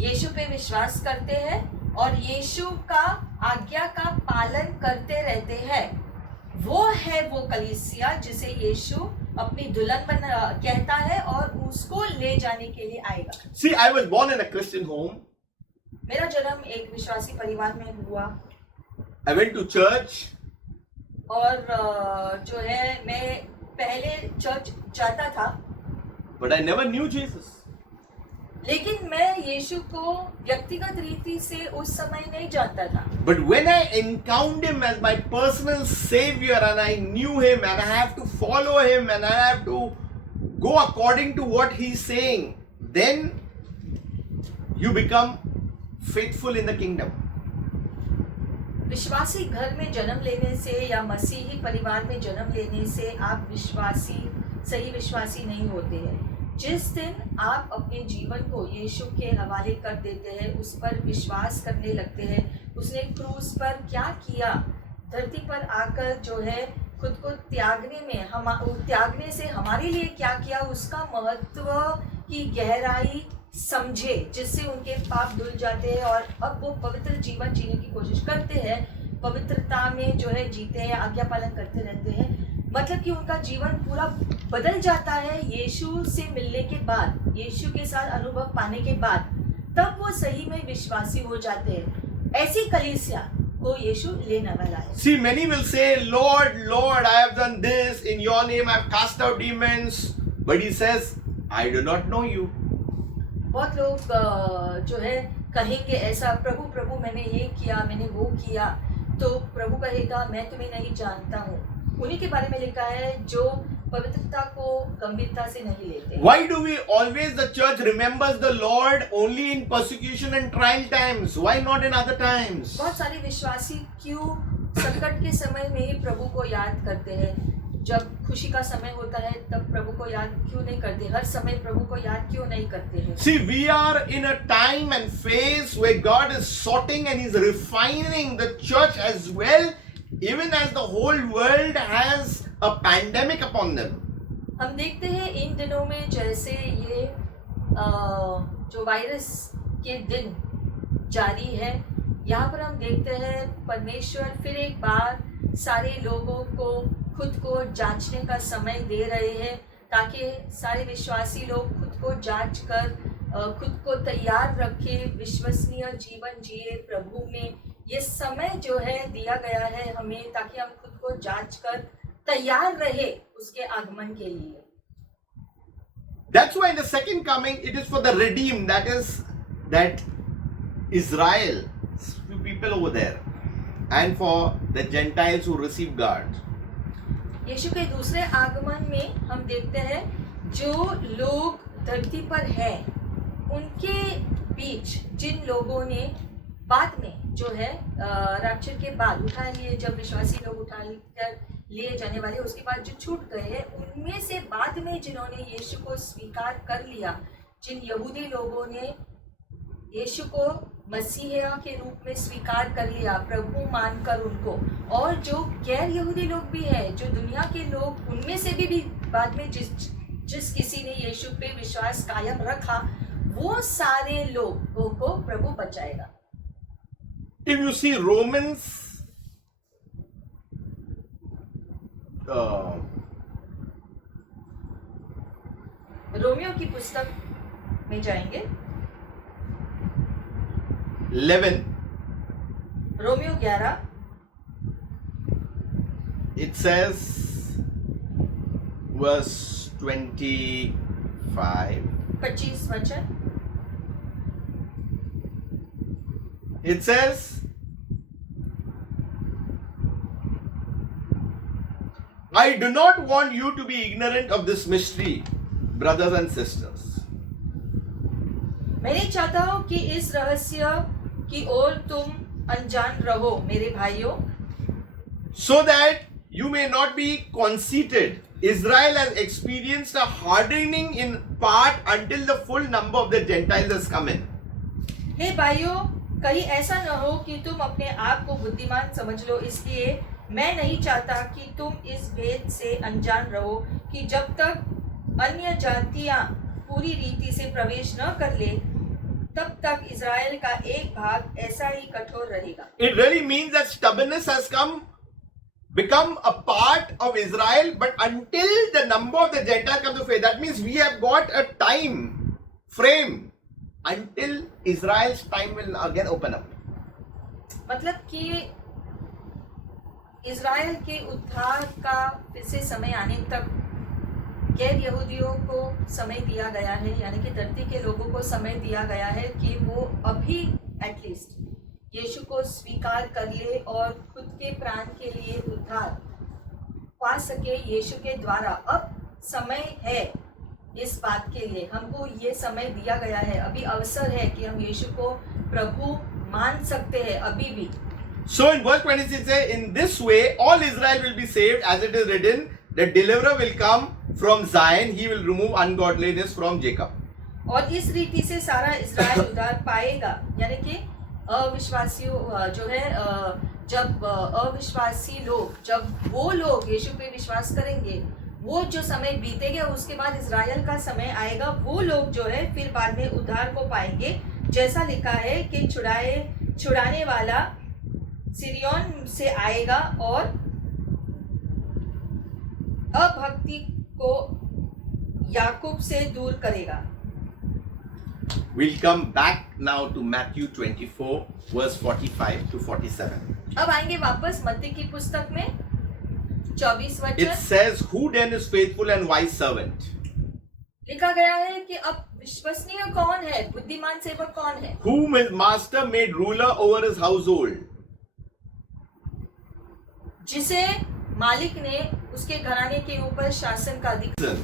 यीशु पे विश्वास करते हैं और यीशु का आज्ञा का पालन करते रहते हैं, वो है वो कलीसिया जिसे यीशु अपनी दुल्हन कहता है और उसको ले जाने के लिए आएगा। See, I was born in a Christian home. मेरा जन्म एक विश्वासी परिवार में हुआ I went to church. और जो है मैं पहले चर्च जाता था, But I never knew Jesus. लेकिन मैं यीशु को व्यक्तिगत रीति से उस समय नहीं जानता था। But when I encountered him as my personal savior and I knew him and I have to follow him and I have to go according to what he's saying, then you become faithful in the kingdom. विश्वासी घर में जन्म लेने से या मसीही परिवार में जन्म लेने से आप सही विश्वासी नहीं होते हैं। जिस दिन आप अपने जीवन को यीशु के हवाले कर देते हैं, उस पर विश्वास करने लगते हैं, उसने क्रूस पर क्या किया, धरती पर आकर जो है खुद को त्यागने से हमारे लिए क्या किया, उसका महत्व की गहराई समझे, जिससे उनके पाप धुल जाते हैं और अब वो पवित्र जीवन जीने की कोशिश करते हैं, पवित्रता में जो है जीते हैं, आज्ञा पालन करते रहते हैं। मतलब कि उनका जीवन पूरा बदल जाता है यीशु से मिलने के बाद, यीशु के साथ अनुभव पाने के बाद, तब वो सही में विश्वासी हो जाते हैं। ऐसी कलीसिया को यीशु लेने वाला है। See, many will say, Lord, Lord, I have done this, in your name I have cast out demons. But he says, I do not know you. बहुत लोग जो है कहेंगे ऐसा, प्रभु प्रभु मैंने ये किया, मैंने वो किया, तो प्रभु कहेगा मैं तुम्हें नहीं जानता हूँ। उन्हीं के बारे में लिखा है जो पवित्रता को गंभीरता से नहीं लेते। Why do we always, the church remembers the Lord only in persecution and trial times? Why not in other times? बहुत सारे विश्वासी क्यों संकट के समय में ही प्रभु को याद करते हैं? जब खुशी का समय होता है तब प्रभु को याद क्यों नहीं करते? हर समय प्रभु को याद क्यों नहीं करते हैं? See, we are in a time and phase where God is sorting and He's refining the church as well, even as the whole world has a pandemic upon them. हम देखते हैं इन दिनों में जैसे ये जो वायरस के दिन जारी है, यहाँ पर हम देखते हैं परमेश्वर फिर एक बार सारे लोगों को खुद को जांचने का समय दे रहे हैं, ताकि सारे विश्वासी लोग खुद को जांच कर खुद को तैयार रखे, विश्वसनीय जीवन जिए प्रभु में। ये समय जो है दिया गया है हमें, ताकि हम खुद को जांच कर तैयार रहे उसके आगमन के लिए। That's why in the second coming it is for the redeemed, that Israel, few people over there, and for the Gentiles who receive God. यीशु के दूसरे आगमन में हम देखते हैं जो लोग धरती पर हैं, उनके बीच जिन लोगों ने बाद में जो है रैप्चर के बाद उठा लिए, जब विश्वासी लोग उठा लिए जाने वाले, उसके बाद जो छूट गए हैं, उनमें से बाद में जिन्होंने यीशु को स्वीकार कर लिया, जिन यहूदी लोगों ने यीशु को मसीहा के रूप में स्वीकार कर लिया, प्रभु मानकर उनको, और जो गैर यहूदी लोग भी हैं, जो दुनिया के लोग, उनमें से भी बाद में जिस किसी ने यीशु पे विश्वास कायम रखा, वो सारे लोगों को प्रभु बचाएगा। If you see Romans Romeo की पुस्तक में जाएंगे, 11, रोमियो 11, it says verse 25, 25 वचन, it says, I do not want you to be ignorant of this mystery, brothers and sisters. मैं नहीं चाहता हूँ कि इस रहस्य कि और तुम अनजान रहो मेरे भाइयों, so that you may not be conceited. Israel has experienced a hardening in part until the full number of the Gentiles has come in. हे भाइयों, कहीं ऐसा न हो कि तुम अपने आप को बुद्धिमान समझ लो, इसलिए मैं नहीं चाहता कि तुम इस भेद से अनजान रहो कि जब तक अन्य जातियां पूरी रीति से प्रवेश न कर ले, तब तक इज़राइल का एक भाग ऐसा ही कठोर रहेगा। It really means that stubbornness has become a part of Israel, but until the number of the Gentiles come to faith, that means we have got a time frame until Israel's time will again open up. मतलब कि Israel के उद्धार का फिर से समय आने तक गैर यहूदियों को समय दिया गया है, यानी कि धरती के लोगों को समय दिया गया है कि वो अभी एटलीस्ट यीशु को स्वीकार कर ले और खुद के प्राण के लिए उद्धार पा सके यीशु के द्वारा। अब समय है इस बात के लिए, हमको ये समय दिया गया है, अभी अवसर है कि हम यीशु को प्रभु मान सकते हैं अभी भी। So in verse 26 says, in this way all Israel will be saved, as it is written, the deliverer will come from Zion, he will remove ungodliness from Jacob. और इस रीति से सारा इज़राइल उद्धार पाएगा, यानी कि अविश्वासियों जो है, जब अविश्वासी लोग, जब वो लोग यीशु पे विश्वास करेंगे, वो जो समय बीतेगा उसके बाद इज़राइल का समय आएगा, वो लोग जो है फिर बाद में उद्धार को पाएंगे, जैसा लिखा है कि छुड़ाने वाला सिरियन से आएगा और अभक्ति को याकूब से दूर करेगा। We'll come back now to Matthew 24, verse 45 to 47. अब आएंगे वापस मत्ती की पुस्तक में 24 It वचन। says, who then is faithful and wise servant? लिखा गया है कि अब विश्वसनीय कौन है, बुद्धिमान सेवक कौन है, Whom his master made ruler over his household. जिसे मालिक ने उसके घराने के ऊपर शासन का अधिकार,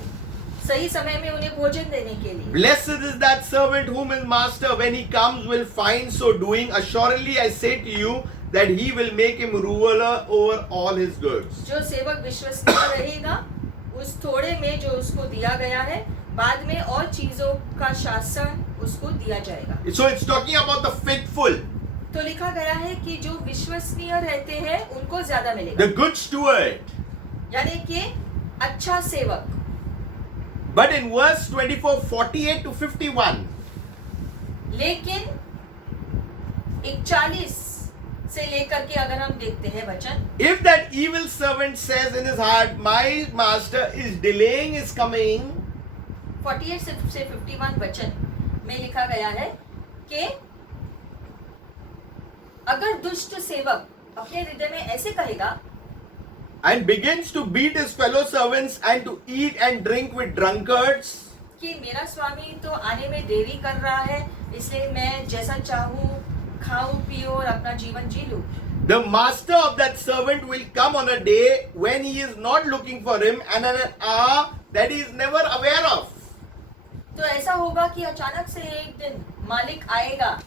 सही समय में उन्हें भोजन देने के लिए। Blessed is that servant whom his master when he comes will find so doing. Assuredly I say to you that he will make him ruler over all his goods. जो सेवक विश्वसनीय रहेगा उस थोड़े में जो उसको दिया गया है, बाद में और चीजों का शासन उसको दिया जाएगा। So it's talking about the faithful, तो लिखा गया है कि जो विश्वसनीय रहते हैं उनको ज्यादा मिलेगा, the good steward. यानी कि अच्छा सेवक। But in verse 24, 48 to 51, लेकिन 41 से लेकर के अगर हम देखते हैं वचन, if that evil servant says in his heart, my master is delaying his coming, 48 से 51 वचन में लिखा गया है कि अगर दुष्ट सेवक अपने हृदय में ऐसे कहेगा and begins to beat his fellow servants and to eat and drink with drunkards, कि मेरा स्वामी तो आने में देरी कर रहा है, इसलिए मैं जैसा चाहूँ खाऊं पियो और अपना जीवन जी लूं, the master of that servant will come on a day when he is not looking for him and at an hour that he is never aware of. तो ऐसा होगा कि अचानक से एक दिन मालिक आएगा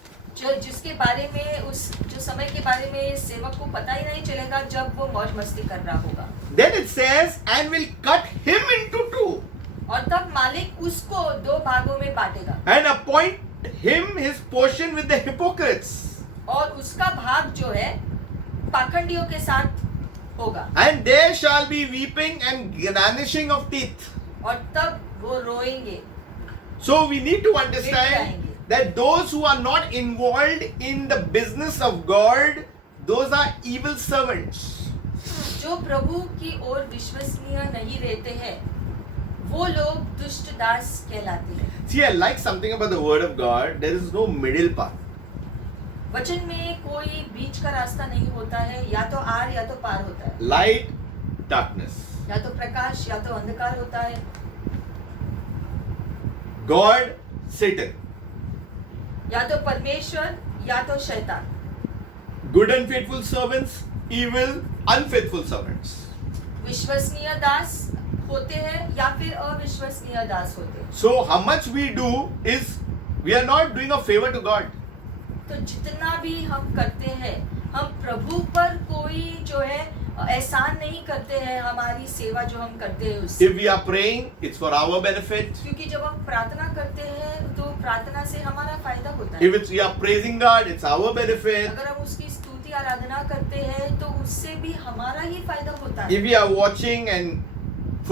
जिसके बारे में, उस जो समय के बारे में सेवक को पता ही नहीं चलेगा, जब वो मौज मस्ती कर रहा होगा। Then it says, and will cut him into two और तब मालिक उसको दो भागों में बांटेगा and appoint him his portion with the hypocrites. और उसका भाग जो है पाखंडियों के साथ होगा, And there shall be weeping and gnashing of teeth. और तब वो रोएंगे। So we need to understand that those who are not involved in the business of God, those are evil servants. जो प्रभु की ओर विश्वसनीय नहीं रहते हैं, वो लोग दुष्ट दास कहलाते हैं। See, I like something about the word of God. There is no middle path. वचन में कोई बीच का रास्ता नहीं होता है, या तो आर या तो पार होता है, Light, darkness. या तो प्रकाश या तो अंधकार होता है, God, Satan. या तो परमेश्वर या तो शैतान। Good and faithful servants, evil, unfaithful servants. विश्वसनीय दास होते हैं या फिर अविश्वसनीय दास होते हैं। So how much we do is we are not doing a favor to God. तो जितना भी हम करते हैं, हम प्रभु पर कोई जो है एहसान नहीं करते हैं हमारी सेवा जो हम करते हैं उससे। If we are praying, it's for our benefit. क्योंकि जब हम प्रार्थना करते हैं तो प्रार्थना से हमारा फायदा होता If है। we are praising God, it's our benefit. अगर हम उसकी स्तुति आराधना करते हैं तो उससे भी हमारा ही फायदा होता है। If we are watching and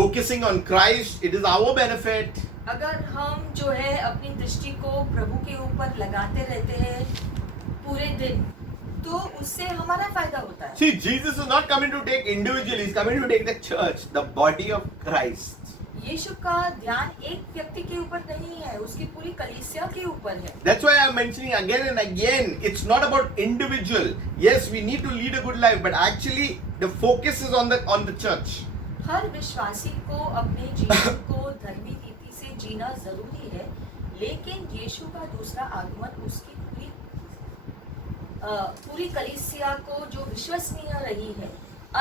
focusing on Christ, it is our benefit. अगर हम जो है अपनी दृष्टि को प्रभु के ऊपर लगाते रहते हैं पूरे दिन, तो उससे हमारा फायदा होता है। See, Jesus is not coming to take individual, he's coming to take the church, the body of Christ. यीशु का ध्यान एक व्यक्ति के ऊपर नहीं है, उसकी पूरी कलीसिया के ऊपर है। That's why I'm mentioning again and again, it's not about individual. Yes, we need to lead a good life, but actually the focus is on the church. हर विश्वासी को अपने जीवन को धर्मी रीति से जीना जरूरी है, लेकिन यीशु का दूसरा आगमन उसकी पूरी कलीसिया को जो विश्वसनीय रही है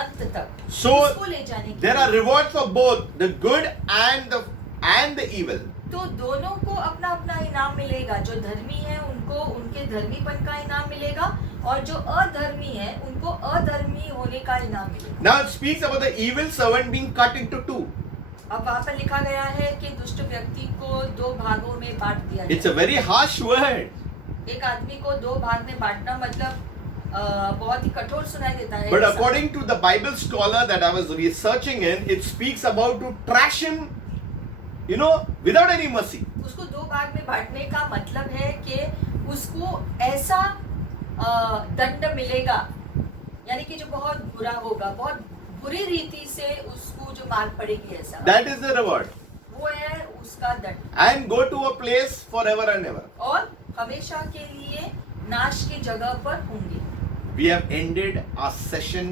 अंत तक, So उसको ले जाने के there are लिए। rewards for both the good and the evil. तो दोनों को अपना अपना इनाम मिलेगा। जो धर्मी है उनको उनके धर्मीपन का इनाम मिलेगा, और जो अधर्मी है उनको अधर्मी होने का इनाम मिलेगा। Now it speaks about the evil servant being cut into two. अब वहाँ पर लिखा गया है कि दुष्ट व्यक्ति को दो भागों में बांट दिया It's a गया। very harsh word. एक आदमी को दो भाग में बांटना मतलब बहुत ही कठोर सुनाई देता है। But ऐसा। according to the Bible scholar that I was researching in, it speaks about to trash him, without any mercy. उसको दो भाग में बांटने का मतलब है कि उसको ऐसा दंड मिलेगा, यानी कि जो बहुत बुरा होगा, बहुत बुरी रीति से उसको जो मार पड़ेगी ऐसा। That is the reward. वो है उसका दंड। And go to a place forever and ever. और हमेशा के लिए नाश की जगह पर होंगे। We have ended our session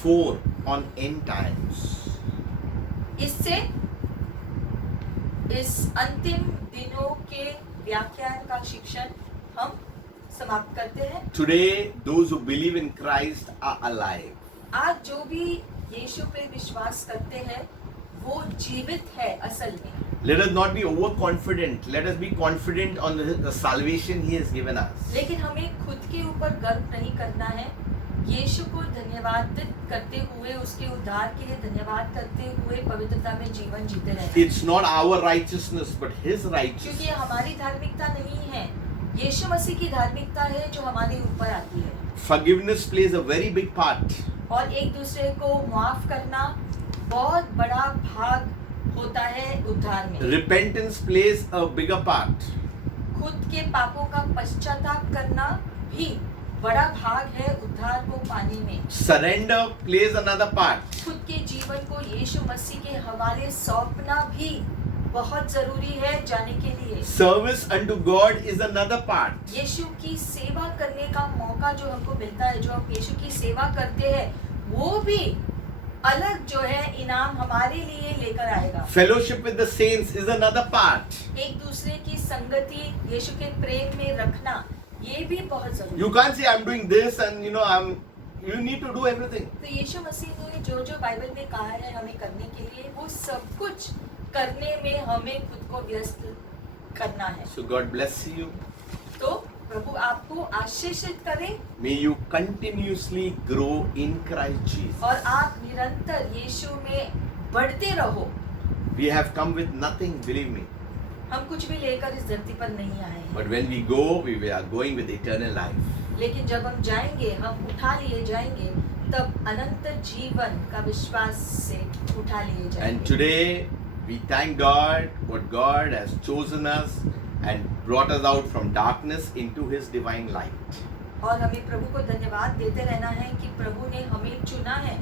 4 on end times. इससे इस अंतिम दिनों के व्याख्यान का शिक्षण हम समाप्त करते हैं। Today, those who believe in Christ are alive. आज जो भी यीशु पे विश्वास करते हैं वो जीवित है असल में। Let us not be overconfident. Let us be confident on the salvation He has given us. लेकिन हमें खुद के ऊपर गर्व नहीं करना है, यीशु को धन्यवाद करते हुए, उसके उद्धार के लिए धन्यवाद करते हुए पवित्रता में जीवन जीते रहना। It's not our righteousness, but His क्योंकि righteousness. ये हमारी धार्मिकता नहीं है, यीशु मसीह की धार्मिकता है जो हमारे ऊपर आती है। Forgiveness plays a very big part. और एक दूसरे को माफ करना बहुत बड़ा भाग होता है उद्धार में। Repentance plays a bigger part. खुद के पापों का पश्चाताप करना भी बड़ा भाग है उद्धार को पाने में। Surrender plays another part. खुद के जीवन को यीशु मसीह के हवाले सौंपना भी बहुत जरूरी है जाने के लिए। Service unto God is another part. यीशु की सेवा करने का मौका जो हमको मिलता है, जो हम यीशु की सेवा करते हैं, वो भी अलग जो है इनाम हमारे लिए लेकर आएगा। Fellowship with the saints is another part. एक दूसरे की संगति यीशु के प्रेम में रखना, ये भी बहुत जरूरी You है। can't say I'm doing this and you need to do everything. तो यीशु मसीह ने जो जो बाइबल में कहा है हमें करने के लिए, वो सब कुछ करने में हमें खुद को व्यस्त करना है। So God bless you. तो प्रभु आपको आशीषित करे May you continuously grow in Christ Jesus. और आप निरंतर यीशु में बढ़ते रहो। We have come with nothing, believe me. हम कुछ भी लेकर इस धरती पर नहीं आए हैं, But when we go, we are going with eternal life. लेकिन जब हम जाएंगे, हम उठा लिए जाएंगे, तब अनंत जीवन का विश्वास से उठा लिए And जाएंगे। today, we thank God what God has chosen us and brought us out from darkness into His divine light. और हमें प्रभु को धन्यवाद देते रहना है कि प्रभु ने हमें चुना है,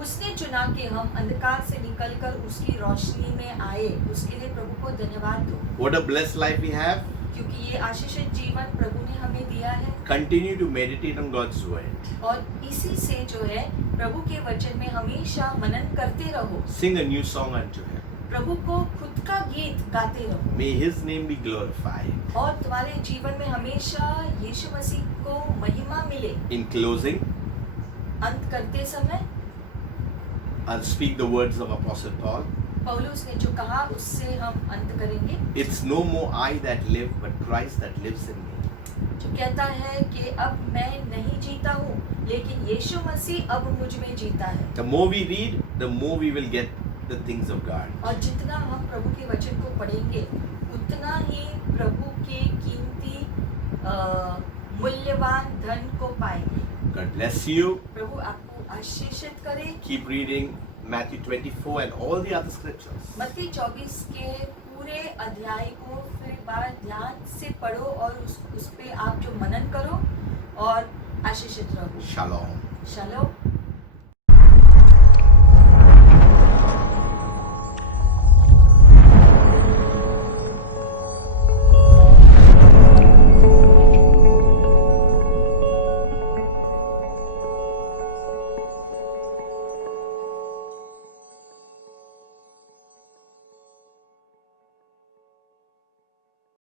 उसने चुना कि हम अंधकार से निकलकर उसकी रोशनी में आए। उसके लिए प्रभु को धन्यवाद दो, What a blessed life we have. क्योंकि ये आशीषित जीवन प्रभु ने हमें दिया है। Continue to meditate on God's word. और इसी से जो है प्रभु के वचन में हमेशा मनन करते रहो, Sing a new song unto Him. प्रभु को खुद का गीत गाते रहो, May His name be glorified. और तुम्हारे जीवन में हमेशा यीशु मसीह को महिमा मिले। In closing, अंत करते समय I'll speak the words of Apostle Paul. पौलुस ने जो कहा उससे हम अंत करेंगे। It's no more I that live, but Christ that lives in me. जो कहता है कि अब मैं नहीं जीता हूँ, लेकिन यीशु मसीह अब मुझ में जीता है। The more we read, the more we will get the things of God. और जितना हम प्रभु के वचन को पढ़ेंगे, उतना ही प्रभु के कीमती मूल्यवान धन को पाएंगे। God bless you. प्रभु आपको आशीषित करे। Keep reading Matthew 24 and all the other scriptures. मत्ती 24 के पूरे अध्याय को फिर बार ध्यान से पढ़ो और उस पे आप जो मनन करो और आशीषित रहो। Shalom. शालोम।